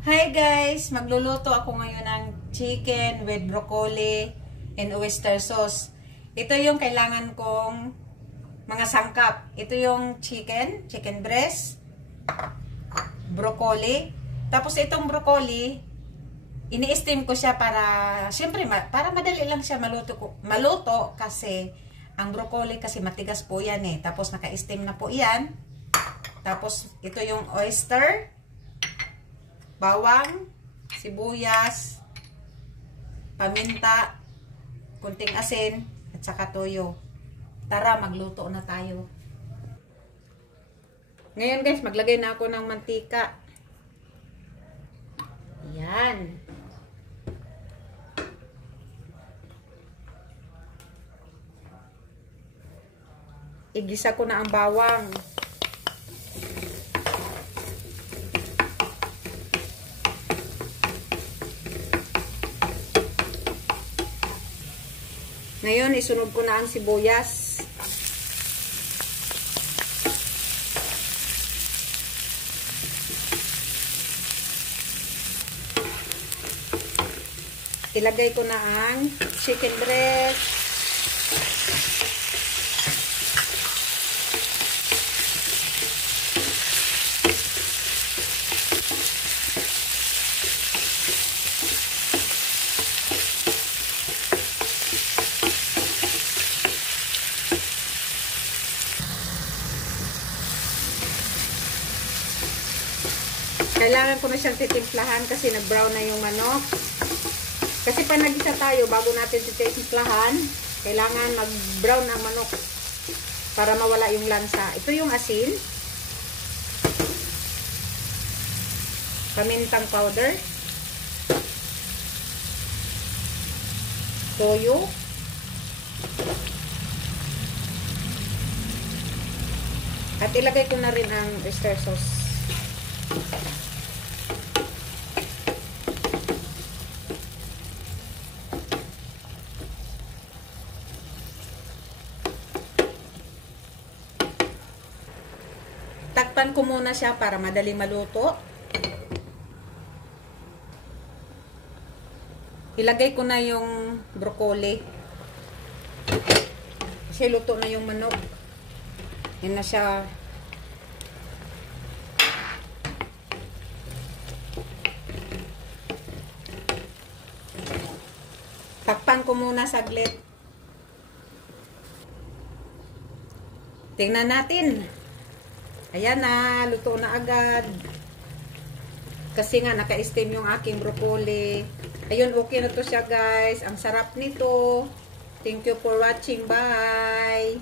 Hi guys! Magluluto ako ngayon ng chicken with broccoli and oyster sauce. Ito yung kailangan kong mga sangkap. Ito yung chicken breast, broccoli. Tapos itong broccoli, ini-steam ko siya para, syempre, para madali lang siya maluto kasi ang broccoli kasi matigas po yan eh. Tapos naka-steam na po yan. Tapos ito yung oyster, bawang, sibuyas, paminta, kunting asin, at saka toyo. Tara, magluto na tayo. Ngayon guys, maglagay na ako ng mantika. Yan. Igisa ko na ang bawang. Ngayon, isunod ko na ang sibuyas. Ilagay ko na ang chicken breast. Kailangan ko na siyang titimplahan kasi nag-brown na yung manok. Kasi pag nag-isa tayo, bago natin titimplahan, kailangan mag-brown ang manok para mawala yung lansa. Ito yung asin, pamintang powder, toyo, at ilagay ko na rin ang oyster sauce. Takpan ko muna siya para madali maluto. Ilagay ko na yung broccoli. Kasi luto na yung manok. Yan na siya. Takpan ko muna saglit. Tingnan natin. Ayan na, luto na agad. Kasi nga, naka-steam yung aking broccoli. Ayun, okay na to siya guys. Ang sarap nito. Thank you for watching. Bye!